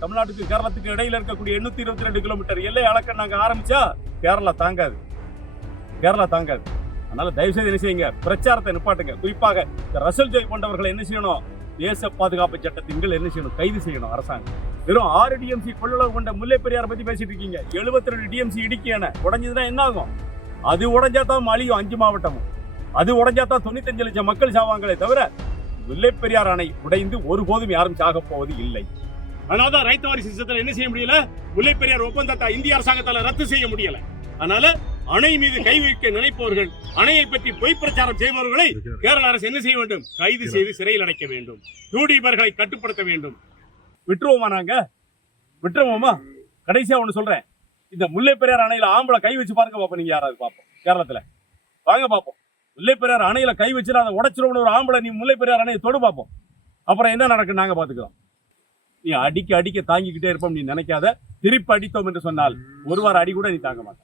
தமிழ்நாட்டுக்கு கேரளத்துக்கு இடையில இருக்கக்கூடிய 822 கிலோமீட்டர் எல்லை அளக்க நாங்க ஆரம்பிச்சா கேரளா தாங்காது. அதனால தயவு செய்து என்ன செய்யுங்க, பிரச்சாரத்தை நிப்பாட்டுங்க. குறிப்பாக ரசல் ஜெய் போன்றவர்களை என்ன செய்யணும், தேச பாதுகாப்பு சட்டத்தின் கீழ் என்ன செய்யணும், கைது செய்யணும் அரசாங்கம். வெறும் 6 டிஎம்சி கொள்ளளவு கொண்ட முல்லை பெரியாரை பத்தி பேசிட்டு இருக்கீங்க. 72 டிஎம்சி இடுக்கி அணை உடஞ்சதுன்னா என்ன ஆகும்? அது உடஞ்சா தான் அழியும் 5 மாவட்டமும். அது உடஞ்சா தான் 95 லட்சம் மக்கள் சாவாங்களே தவிர முல்லை பெரியார் அணை உடைந்து ஒருபோதும் யாரும் சாக போவது இல்லை. அதனாலதான் ரைட் வாரிசு சட்டத்தில் என்ன செய்ய முடியல, முல்லை பெரியார் ஒப்பந்தத்தை இந்திய அரசாங்கத்தால ரத்து செய்ய முடியல. அதனால அணை மீது கை வைக்க நினைப்பவர்கள், அணையை பற்றி பொய் பிரச்சாரம் செய்பவர்களை கேரள அரசு என்ன செய்ய வேண்டும், கைது செய்து சிறையில் அடைக்க வேண்டும். யூடியூபர்களை கட்டுப்படுத்த வேண்டும். விட்டுருவோமா? நாங்க விட்டுருவோமா? கடைசியா ஒண்ணு சொல்றேன், இந்த முல்லை பெரியார் அணையில ஆம்பளை கை வச்சு பாருங்க பாப்போம். நீங்க யாராவது பார்ப்போம் கேரளத்துல, வாங்க பார்ப்போம். முல்லை பெரியார் அணையில கை வச்சு அதை உடைச்சிருவோம்னு ஒரு ஆம்பளை நீ முல்லை பெரியார் அணையை தொடு பார்ப்போம். அப்புறம் என்ன நடக்கும் நாங்க பாத்துக்கிறோம். நீ அடிக்க தாங்கிக்கிட்டே இருப்போம் நீ நினைக்காத. திருப்பி அடித்தோம் என்று சொன்னால் ஒரு வார அடி கூட நீ தாங்க மாட்ட.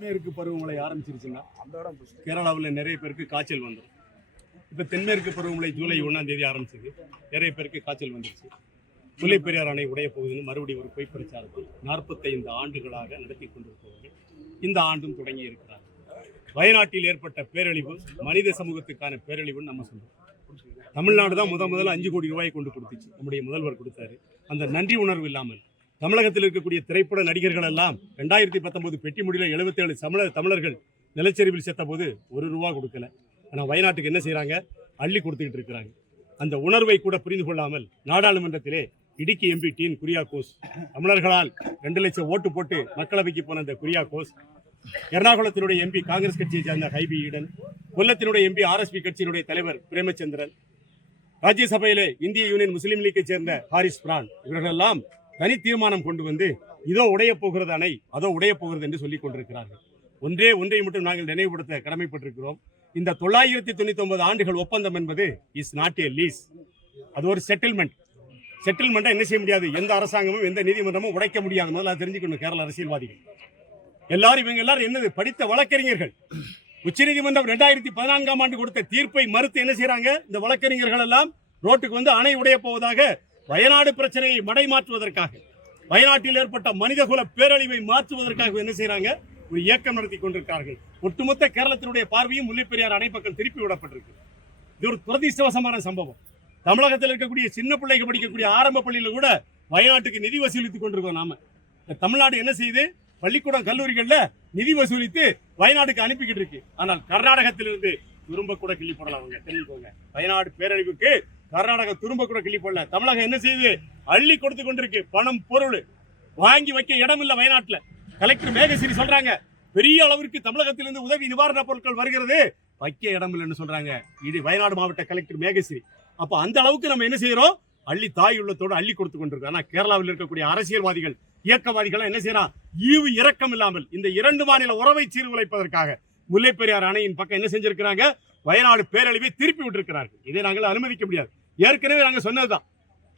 தென்மேற்கு பருவமழை ஆரம்பிச்சிருச்சுன்னா கேரளாவில் நிறைய பேருக்கு காய்ச்சல் வந்துடும். இப்போ தென்மேற்கு பருவமழை ஜூலை 1ஆம் தேதி ஆரம்பிச்சது. நிறைய பேருக்கு காய்ச்சல் வந்துருச்சு. முல்லை பெரியார் அணை உடைய போகுதுன்னு மறுபடியும் ஒரு பொய் பிரச்சாரத்தை 45 ஆண்டுகளாக நடத்தி கொண்டிருப்பவர்கள் இந்த ஆண்டும் தொடங்கி இருக்கிறார். வயநாட்டில் ஏற்பட்ட பேரழிவு மனித சமூகத்துக்கான பேரழிவுன்னு நம்ம சொல்றோம். தமிழ்நாடு தான் முதல்ல 5 கோடி ரூபாயை கொண்டு கொடுத்துச்சு. நம்முடைய முதல்வர் கொடுத்தாரு. அந்த நன்றி உணர்வு இல்லாமல் தமிழகத்தில் இருக்கக்கூடிய திரைப்பட நடிகர்கள் எல்லாம் 2019 பெட்டி முடியல 77 தமிழர்கள் நிலச்சரிவில் செத்த போது 1 ரூபா கொடுக்கல. ஆனால் வயநாட்டுக்கு என்ன செய்யறாங்க, அள்ளி கொடுத்துக்கிட்டு இருக்கிறாங்க. அந்த உணர்வை கூட புரிந்து கொள்ளாமல் நாடாளுமன்றத்திலே இடுக்கி எம்பி டி என் குரியாக்கோஸ், தமிழர்களால் 2 லட்சம் ஓட்டு போட்டு மக்களவைக்கு போன அந்த குரியாக்கோஸ், எர்ணாகுளத்தினுடைய எம்பி காங்கிரஸ் கட்சியை சேர்ந்த ஹைபி ஈடன், கொல்லத்தினுடைய எம்பி ஆர்எஸ்பி கட்சியினுடைய தலைவர் பிரேமச்சந்திரன், ராஜ்யசபையிலே இந்திய யூனியன் முஸ்லீம் லீக்கை சேர்ந்த ஹாரிஸ் பிரான், இவர்களெல்லாம் தனி தீர்மானம் கொண்டு வந்து இதோ உடைய போகிறது அணை, அதோ உடைய போகிறது என்று சொல்லிக் கொண்டிருக்கிறார்கள். ஒன்றை மட்டும் நாங்கள் நினைவுபடுத்த கடமைப்பட்டிருக்கிறோம். இந்த 999 ஆண்டுகள் ஒப்பந்தம் என்பது இஸ் நாட் ஏ லீஸ். அது ஒரு செட்டில்மெண்ட். செட்டில்மெண்ட்டை என்ன செய்ய முடியாது, எந்த அரசாங்கமும் எந்த நீதிமன்றமும் உடைக்க முடியாது. முதல்ல தெரிஞ்சுக்கணும் கேரள அரசியல்வாதிகள் எல்லாரும். இவங்க எல்லாரும் என்னது, படித்த வழக்கறிஞர்கள். உச்சநீதிமன்றம் 2014ஆம் ஆண்டு கொடுத்த தீர்ப்பை மறுத்து என்ன செய்யறாங்க, இந்த வழக்கறிஞர்கள் எல்லாம் ரோட்டுக்கு வந்து அணை உடைய போவதாக, வயநாடு பிரச்சனையை மடைமாற்றுவதற்காக, வயநாட்டில் ஏற்பட்ட மனிதகுல பேரழிவை மாற்றுவதற்காக என்ன செய்யறாங்க, ஒரு இயக்கம் நடத்தி கொண்டிருக்கிறார்கள். ஒட்டுமொத்த கேரளத்தினுடைய பார்வையும் முல்லை பெரியார் அணை பக்கம் திருப்பி விடப்பட்டிருக்கு. இது ஒரு துரதிர்ஷ்டவசமான சம்பவம். தமிழகத்தில் இருக்கக்கூடிய சின்ன பிள்ளைகள் படிக்கக்கூடிய ஆரம்ப பள்ளியில கூட வயநாட்டுக்கு நிதி வசூலித்துக் கொண்டிருக்கோம். நாம தமிழ்நாடு என்ன செய்யுது, பள்ளிக்கூடம் கல்லூரிகள்ல நிதி வசூலித்து வயநாட்டுக்கு அனுப்பிக்கிட்டு இருக்கு. ஆனால் கர்நாடகத்திலிருந்து துரும்ப கூட கிள்ளி போடலாம். அவங்க தெரிஞ்சுக்கோங்க, வயநாடு பேரழிவுக்கு கர்நாடகா துரும்ப கூட கிள்ளி போடல. தமிழகம் என்ன செய்யுது, அள்ளி கொடுத்து கொண்டிருக்கு. பணம் பொருள் வாங்கி வைக்க இடம் இல்ல வயநாட்டுல. கலெக்டர் மேகசிரி சொல்றாங்க, பெரிய அளவிற்கு தமிழகத்திலிருந்து உதவி நிவாரண பொருட்கள் வருகிறது, வைக்க இடம் இல்லைன்னு சொல்றாங்க. இது வயநாடு மாவட்ட கலெக்டர் மேகசிரி. அப்ப அந்த அளவுக்கு நம்ம என்ன செய்யறோம், அள்ளி தாய் உள்ளத்தோடு அள்ளி கொடுத்து கொண்டிருக்கோம். ஆனா கேரளாவில் இருக்கக்கூடிய அரசியல்வாதிகள், இயக்கவாதிகள் என்ன செய்யறான், ஈவு இரக்கம் இல்லாமல் இந்த 2 மாநில உறவை சீர்குலைப்பதற்காக முல்லை பெரியார் அணையின் பக்கம் என்ன செஞ்சிருக்கிறாங்க, வயநாடு பேரழிவை திருப்பி விட்டிருக்கிறார்கள். இதை நாங்கள் அனுமதிக்க முடியாது. ஏற்கனவே நாங்கள் சொன்னதுதான்,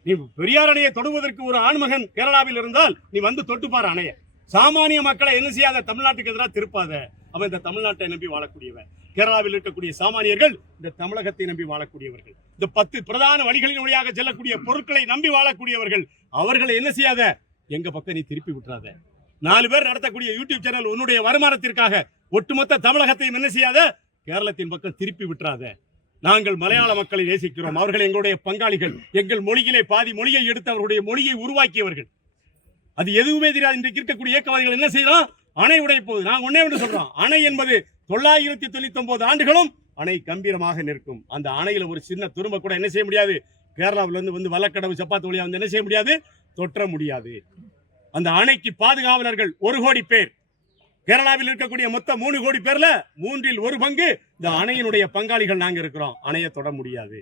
நீ பெரியார் அணையை தொடுவதற்கு ஒரு ஆண்மகன் கேரளாவில் இருந்தால் நீ வந்து தொட்டுப்பாரு அணைய. சாமானிய மக்களை என்ன செய்யாத, தமிழ்நாட்டுக்கு எதிராக திருப்பாத. அவன் இந்த தமிழ்நாட்டை நம்பி வாழக்கூடியவன். கேரளாவில் இருக்கக்கூடிய சாமானியர்கள் இந்த தமிழகத்தை நம்பி வாழக்கூடியவர்கள். இந்த 10 பிரதான வழிகளின் வழியாக செல்லக்கூடிய பொருட்களை நம்பி வாழக்கூடியவர்கள். அவர்களை என்ன செய்யாத, எங்க பக்கம் நீ திருப்பி விட்டுறாத. 4 பேர் நடத்தக்கூடிய யூடியூப் சேனல் உன்னுடைய வருமானத்திற்காக ஒட்டுமொத்த தமிழகத்தையும் என்ன செய்யாத, கேரளத்தின் பக்கம் திருப்பி விட்டுறாத. நாங்கள் மலையாள மக்களை நேசிக்கிறோம். அவர்கள் எங்களுடைய பங்காளிகள். எங்கள் மொழியிலே பாதி மொழியை எடுத்து அவருடைய மொழியை உருவாக்கியவர்கள். அது எதுவுமே தெரியாது. இன்றைக்கு இருக்கக்கூடிய இயக்கவாதிகள் என்ன செய்யறோம், அணை உடைய போகுது. நாங்கள் ஒன்னே ஒன்று சொல்றோம், அணை என்பது 999 ஆண்டுகளும் அணை கம்பீரமாக நிற்கும். அந்த அணையில ஒரு சின்ன துரும்ப கூட என்ன செய்ய முடியாது, கேரளாவிலிருந்து வந்து வல்லக்கடவு சப்பாத்து வழியா வந்து என்ன செய்ய முடியாது, தொற்ற முடியாது. அந்த அணைக்கு பாதுகாவலர்கள் 1 கோடி பேர். கேரளாவில் இருக்கக்கூடிய மொத்தம் 3 கோடி பேர்ல 3இல் 1 பங்கு இந்த அணையினுடைய பங்காளிகள் நாங்க இருக்கிறோம். அணையை தொட முடியாது.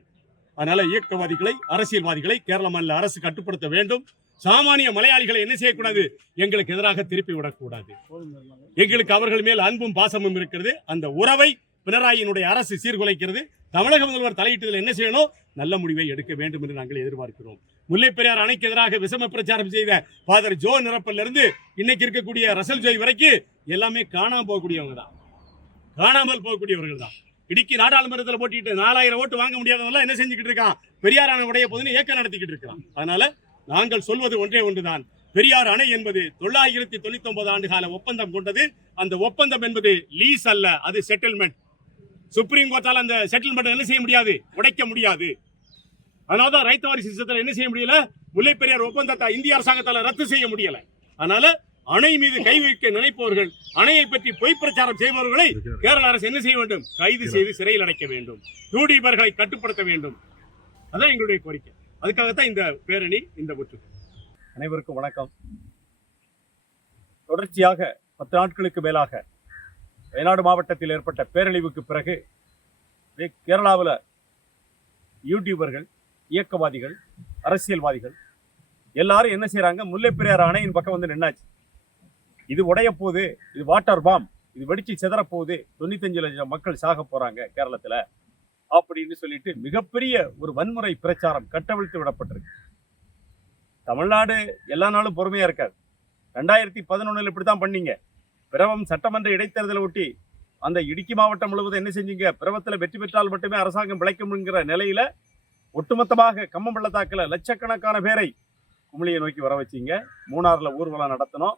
அதனால இயக்கவாதிகளை, அரசியல்வாதிகளை கேரள மாநில அரசு கட்டுப்படுத்த வேண்டும். சாமானிய மலையாளிகளை என்ன செய்யக்கூடாது, எங்களுக்கு எதிராக திருப்பி விடக்கூடாது. எங்களுக்கு அவர்கள் மேல் அன்பும் பாசமும் இருக்கிறது. அந்த உறவை பினராயினுடைய அரசு சீர்குலைக்கிறது. தமிழக முதல்வர் தலையிட்டதில் என்ன செய்யணும்? நல்ல முடிவை எடுக்க வேண்டும் என்று நாங்கள் எதிர்பார்க்கிறோம். முல்லை பெரியார் அணைக்கு எதிராக விஷம பிரச்சாரம் செய்த ஃபாதர் ஜோ நிரப்பல்ல இருந்து இன்னைக்கு இருக்கக்கூடிய ரசல் ஜோய் வரைக்கும் எல்லாமே காணாமல் போகக்கூடியவர்கள் தான். இடுக்கி நாடாளுமன்றத்தில் போட்டிட்டு 4000 ஓட்டு வாங்க முடியாதவங்க என்ன செஞ்சுக்கிட்டு இருக்கான்? பெரியார் அணை உடைய போதுன்னு இயக்கம் நடத்திக்கிட்டு இருக்கான். அதனால நாங்கள் சொல்வது ஒன்றே ஒன்றுதான். பெரியார் அணை என்பது 999 ஆண்டு கால ஒப்பந்தம் கொண்டது. அந்த ஒப்பந்தம் என்பது லீஸ் அல்ல, அது செட்டில்மெண்ட். சுப்ரீம் கோர்ட்டால் அந்த செட்டில்மெண்ட் என்ன செய்ய முடியாது, உடைக்க முடியாது. அதனாலதான் ரைட் வாரிசு சட்டத்தில் என்ன செய்ய முடியல, முல்லை பெரியார் ஒப்பந்தத்தை இந்திய அரசாங்கத்தால் ரத்து செய்ய முடியல. அதனால அணை மீது கை வைக்க நினைப்பவர்கள், அணையை பற்றி பொய் பிரச்சாரம் செய்பவர்களை கேரள அரசு என்ன செய்ய வேண்டும்? கைது செய்து சிறையில் அடைக்க வேண்டும். யூடியூபர்களை கட்டுப்படுத்த வேண்டும். அதான் எங்களுடைய கோரிக்கை. அதுக்காகத்தான் இந்த பேரணி, இந்த ஒற்று. அனைவருக்கும் வணக்கம். தொடர்ச்சியாக 10 நாட்களுக்கு மேலாக வயநாடு மாவட்டத்தில் ஏற்பட்ட பேரழிவுக்கு பிறகு கேரளாவில் யூடியூபர்கள், இயக்கவாதிகள், அரசியல்வாதிகள் எல்லாரும் என்ன செய்யறாங்க? முல்லை பெரியார் அணையின் பக்கம் வந்து நின்னாச்சு. இது உடைய போகுது, இது வாட்டர் பாம், இது வெடிச்சு சிதற போகுது, 95 லட்சம் மக்கள் சாக போறாங்க கேரளத்துல அப்படின்னு சொல்லிட்டு மிகப்பெரிய ஒரு வன்முறை பிரச்சாரம் கட்டவிழ்த்து விடப்பட்டிருக்கு. தமிழ்நாடு எல்லா நாளும் பொறுமையா இருக்காது. 2011 இப்படித்தான் பண்ணீங்க. பிரவம் சட்டமன்ற இடைத்தேர்தலை ஒட்டி அந்த இடுக்கி மாவட்டம் முழுவதும் என்ன செஞ்சீங்க? பிரவத்தில் வெற்றி பெற்றால் மட்டுமே அரசாங்கம் பிழைக்கும்ங்கிற நிலையில ஒட்டுமொத்தமாக கம்மம் பள்ளத்தாக்கில் லட்சக்கணக்கான பேரை குமிழியை நோக்கி வர வச்சிங்க. மூணாறுல ஊர்வலம் நடத்தணும்,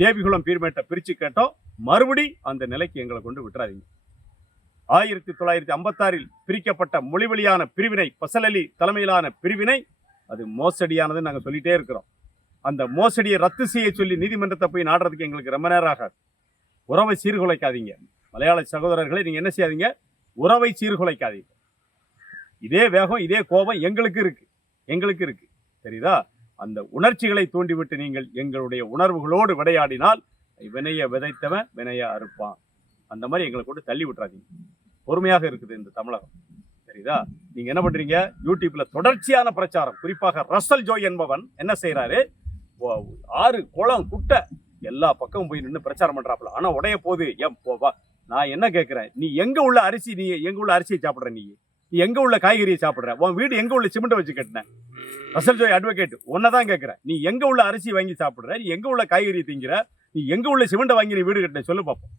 தேவிகுளம் பீர்மேட்டை பிரிச்சு கேட்டோம். மறுபடி அந்த நிலைக்கு எங்களை கொண்டு விட்டுறாதீங்க. 1956 பிரிக்கப்பட்ட மொழிவழியான பிரிவினை, பசலலி தலைமையிலான பிரிவினை, அது மோசடியானதுன்னு நாங்கள் சொல்லிட்டே இருக்கிறோம். அந்த மோசடியை ரத்து செய்ய சொல்லி நீதிமன்றத்தை போய் நாடுறதுக்கு எங்களுக்கு ரொம்ப நேரம் ஆகாது. உறவை சீர்குலைக்காதீங்க. மலையாள சகோதரர்களை நீங்க என்ன செய்யாதீங்க? உறவை சீர்குலைக்காதீங்க. இதே வேகம், இதே கோபம் எங்களுக்கு இருக்கு. தெரியுதா? அந்த உணர்ச்சிகளை தூண்டிவிட்டு நீங்கள் எங்களுடைய உணர்வுகளோடு விளையாடினால் வினைய விதைத்தவன் வினைய அறுப்பான். அந்த மாதிரி எங்களை கொண்டு தள்ளி விட்டுறாதீங்க. பொறுமையாக இருக்குது இந்த தமிழகம். தெரியுதா? நீங்க என்ன பண்றீங்க? யூடியூப்ல தொடர்ச்சியான பிரச்சாரம். குறிப்பாக ரசல் ஜோய் என்பவன் என்ன செய்யறாரு? ஆறு குளம் குட்டை எல்லா பக்கமும் போய் நின்று பிரச்சாரம் பண்றாப்புல. ஆனா உடைய போது ஏன் போவா? நான் என்ன கேட்கிறேன், நீ எங்க உள்ள அரிசி, நீ எங்க உள்ள அரிசியை சாப்பிடுற, நீ எங்க உள்ள காய்கறியை சாப்பிடுற, உன் வீடு எங்க உள்ள சிமெண்ட் வச்சு கட்டின? ரசல் ஜோய் அட்வொகேட் உன்னதான் கேட்கிறேன். நீ எங்க உள்ள அரிசி வாங்கி சாப்பிடுற, நீ எங்க உள்ள காய்கறியை திங்கிற, நீ எங்க உள்ள சிமெண்ட் வாங்கி நீ வீடு கட்டின? சொல்லு பார்ப்போம்.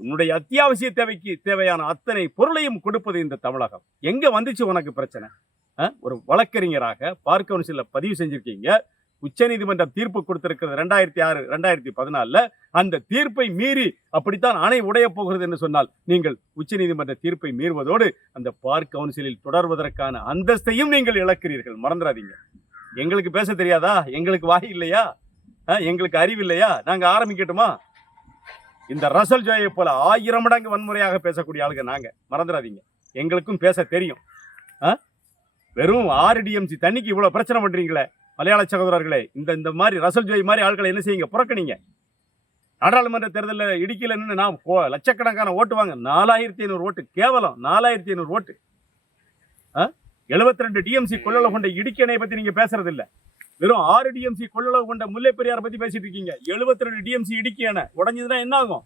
உன்னுடைய அத்தியாவசிய தேவைக்கு தேவையான அத்தனை பொருளையும் கொடுப்பது இந்த தமிழகம். எங்க வந்துச்சு உனக்கு பிரச்சனை? ஒரு வழக்கறிஞராக பார் கவுன்சில்ல பதிவு செஞ்சிருக்கீங்க. உச்சநீதிமன்றம் தீர்ப்பு கொடுத்திருக்கிறது 2006, 2014. அந்த தீர்ப்பை மீறி அப்படித்தான் அணை உடைய போகிறது என்று சொன்னால் நீங்கள் உச்சநீதிமன்ற தீர்ப்பை மீறுவதோடு அந்த பார் கவுன்சிலில் தொடர்வதற்கான அந்தஸ்தையும் நீங்கள் இழக்கிறீர்கள். மறந்துடாதீங்க. எங்களுக்கு பேச தெரியாதா? எங்களுக்கு வாய் இல்லையா? எங்களுக்கு அறிவு இல்லையா? நாங்க ஆரம்பிக்கட்டுமா? இந்த ரசல் ஜோயை போல 1000 மடங்கு வன்முறையாக பேசக்கூடிய ஆளுங்க நாங்க. மறந்துடாதீங்க. எங்களுக்கும் பேச தெரியும். வெறும் 6 டிஎம்சி தண்ணிக்கு இவ்வளவு பிரச்சனை பண்றீங்களே மலையாள சகோதரர்களே, இந்த மாதிரி ரசல் ஜோய் மாதிரி ஆட்களை என்ன செய்யுங்க? புறக்கணிங்க. நாடாளுமன்ற தேர்தலில் இடுக்கியில் நின்று நான் லட்சக்கணக்கான ஓட்டு வாங்க. 4500 ஓட்டு, கேவலம் 4500 ஓட்டு. 72 டிஎம்சி கொள்ளளவு கொண்ட இடுக்கி அணையை பத்தி நீங்க பேசுறது இல்ல. வெறும் 6 டிஎம்சி கொள்ளளவு கொண்ட முல்லை பெரியார் பத்தி பேசிட்டு இருக்கீங்க. 72 டிஎம்சி இடுக்கி அணை உடஞ்சதுன்னா என்ன ஆகும்?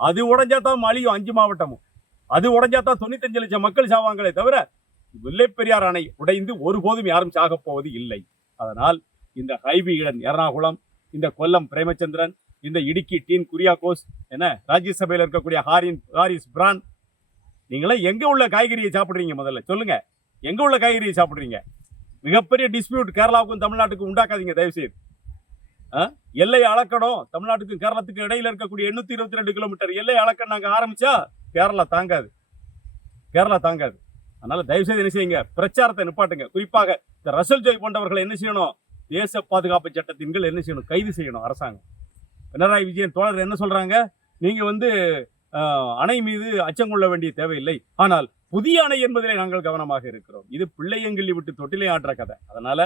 அது உடஞ்சாதான் அழியும் 5 மாவட்டமும். அது உடஞ்சாதான் 95 லட்சம் மக்கள் சாவாங்களே தவிர முல்லை பெரியார் அணை உடைந்து ஒருபோதும் யாரும் சாக போவது இல்லை. அதனால் இந்த ஹைபிடன் எர்ணாகுளம், இந்த கொல்லம் பிரேமச்சந்திரன், இந்த இடுக்கி டீன் குரியாகோஸ், என்ன ராஜ்யசபையில் இருக்கக்கூடிய ஹாரிஸ் பிரான், நீங்களாம் எங்க உள்ள காய்கறியை சாப்பிடுறீங்க? முதல்ல சொல்லுங்க, எங்க உள்ள காய்கறியை சாப்பிடுறீங்க? மிகப்பெரிய டிஸ்பியூட் கேரளாவுக்கும் தமிழ்நாட்டுக்கும் உண்டாக்காதீங்க தயவு செய்து. எல்லை அளக்கணும். தமிழ்நாட்டுக்கும் கேரளத்துக்கும் இடையில இருக்கக்கூடிய 822 கிலோமீட்டர் எல்லை அளக்க நாங்க ஆரம்பிச்சா கேரளா தாங்காது. அதனால தயவு செய்து என்ன செய்யுங்க? பிரச்சாரத்தை நிப்பாட்டுங்க. குறிப்பாக இந்த ரசல் ஜோய் போன்றவர்களை என்ன செய்யணும்? தேச பாதுகாப்பு சட்டத்தின் கீழ் என்ன செய்யணும்? கைது செய்யணும் அரசாங்கம். பினராயி விஜயன் தோழர் என்ன சொல்றாங்க? நீங்க அணை மீது அச்சம் கொள்ள வேண்டிய தேவையில்லை, ஆனால் புதிய அணை என்பதிலே நாங்கள் கவனமாக இருக்கிறோம். இது பிள்ளையங்கிள்ளி விட்டு தொட்டிலே ஆடுற கதை. அதனால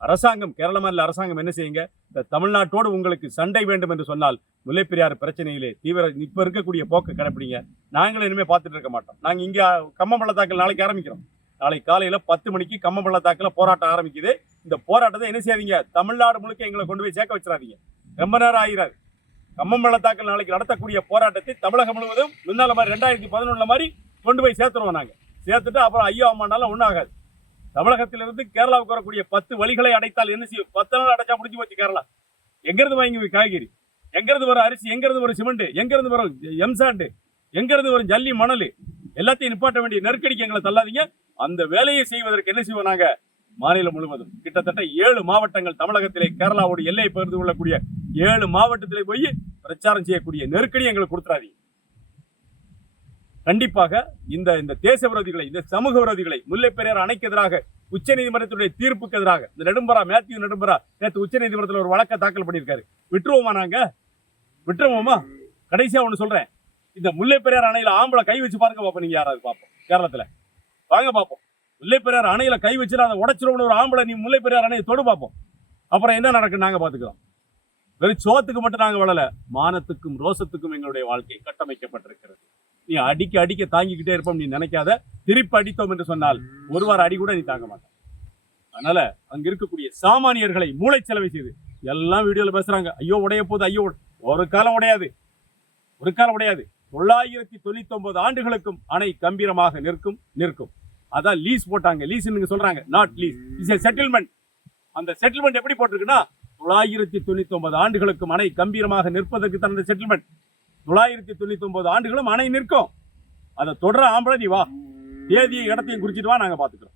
அரசாங்கம், கேரள மாநில அரசாங்கம் என்ன செய்யுங்க? இந்த தமிழ்நாட்டோடு உங்களுக்கு சண்டை வேண்டும் என்று சொன்னால் முல்லை பெரியார் பிரச்சனையிலே இப்ப இருக்கக்கூடிய போக்கு கடைப்பிடிங்க. நாங்களும் இனிமே பார்த்துட்டு இருக்க மாட்டோம். நாங்க இங்க கம்மம் பள்ளத்தாக்கல் நாளைக்கு ஆரம்பிக்கிறோம். நாளைக்கு காலையில 10 மணிக்கு கம்மம் பள்ளத்தாக்கில் போராட்டம் ஆரம்பிக்குது. இந்த போராட்டத்தை என்ன செய்யாதீங்க? தமிழ்நாடு முழுக்க எங்களை கொண்டு போய் சேர்க்க வச்சிடாதீங்க. ரொம்ப நேரம் ஆகிறாரு. கம்பம் பள்ளத்தாக்கில் நாளைக்கு நடத்தக்கூடிய போராட்டத்தை தமிழகம் முழுவதும் முன்னால மாதிரி 2011 மாதிரி கொண்டு போய் சேர்த்துருவோம். நாங்கள் சேர்த்துட்டு அப்புறம் ஐயோ அம்மானாலும் ஒன்றும் ஆகாது. தமிழகத்திலிருந்து கேரளாவுக்கு வரக்கூடிய 10 வழிகளை அடைத்தால் என்ன செய்யும்? 10 நாள் அடைச்சா முடிஞ்சு போச்சு கேரளா. எங்கிருந்து வாங்கி காய்கறி, எங்கிருந்து வரும் அரிசி, எங்கிருந்து வரும் சிமெண்ட், எங்கிருந்து வரும் எம்சாண்டு, எங்கிருந்து வரும் ஜல்லி மணல், எல்லாத்தையும் நிப்பாட்ட வேண்டிய நெருக்கடிக்கு எங்களை தள்ளாதீங்க. அந்த வேலையை செய்வதற்கு என்ன செய்வோம்? நாங்க மாநிலம் முழுவதும் கிட்டத்தட்ட 7 மாவட்டங்கள் தமிழகத்திலே கேரளாவோட எல்லையை பகிர்ந்து கொள்ளக்கூடிய 7 மாவட்டத்திலே போய் பிரச்சாரம் செய்யக்கூடிய நெருக்கடி எங்களுக்கு கொடுத்துறாதீங்க. கண்டிப்பாக இந்த தேச விரோதிகளை, இந்த சமூக விரோதிகளை, முல்லை பெரியார் அணைக்கு எதிராக உச்சநீதிமன்றத்துடைய தீர்ப்புக்கு எதிராக இந்த மேத்யூ நெடும்பரா நேற்று உச்சநீதிமன்றத்தில் ஒரு வழக்கை தாக்கல் பண்ணியிருக்காரு. விட்டுருவோமா? நாங்க விட்டுருவோமா? கடைசியா ஒண்ணு சொல்றேன், இந்த முல்லை பெரியார் அணையில ஆம்பளை கை வச்சு பாருங்க பாப்போம். நீங்க யாராவது பார்ப்போம் கேரளத்துல வாங்க பார்ப்போம். முல்லை பெரியார் அணையில கை வச்சு அதை உடைச்சிருவோம்னு ஒரு ஆம்பளை நீ முல்லை பெரியார் அணையை தொடு பார்ப்போம். அப்புறம் என்ன நடக்குன்னு நாங்க பாத்துக்கிறோம். வெறும் சோத்துக்கு மட்டும் நாங்க வளல, மானத்துக்கும் ரோசத்துக்கும் எங்களுடைய வாழ்க்கை கட்டமைக்கப்பட்டிருக்கிறது. நீ அடிக்க தாங்கிக்கிட்டே இருப்போம் நீ நினைக்காத. திருப்பி அடித்தோம் என்று சொன்னால் ஒரு வார அடி கூட நீ தாங்க மாட்ட. அதனால அங்க இருக்கக்கூடிய சாமானியர்களை மூளைச்சலவை செய்து எல்லாம் வீடியோல பேசுறாங்க. ஐயோ உடைய போது, ஐயோ ஒரு காலம் உடையாது, ஒரு காலம் உடையாது. 999 ஆண்டுகளுக்கும் அணை கம்பீரமாக நிற்கும். அதான் லீஸ் போட்டாங்க. லீஸ் சொல்றாங்க, not lease, it's a settlement. அந்த செட்டில்மெண்ட் எப்படி போட்டிருக்குன்னா 999 ஆண்டுகளுக்கும் அணை கம்பீரமாக நிற்பதற்கு தந்த செட்டில்மெண்ட். 999 ஆண்டுகளும் அணை நிற்கும். அதை தொடர ஆம்பளை நீ வா, தேதியை இடத்தையும் குறிச்சிட்டு வா, நாங்க பாத்துக்கிறோம்.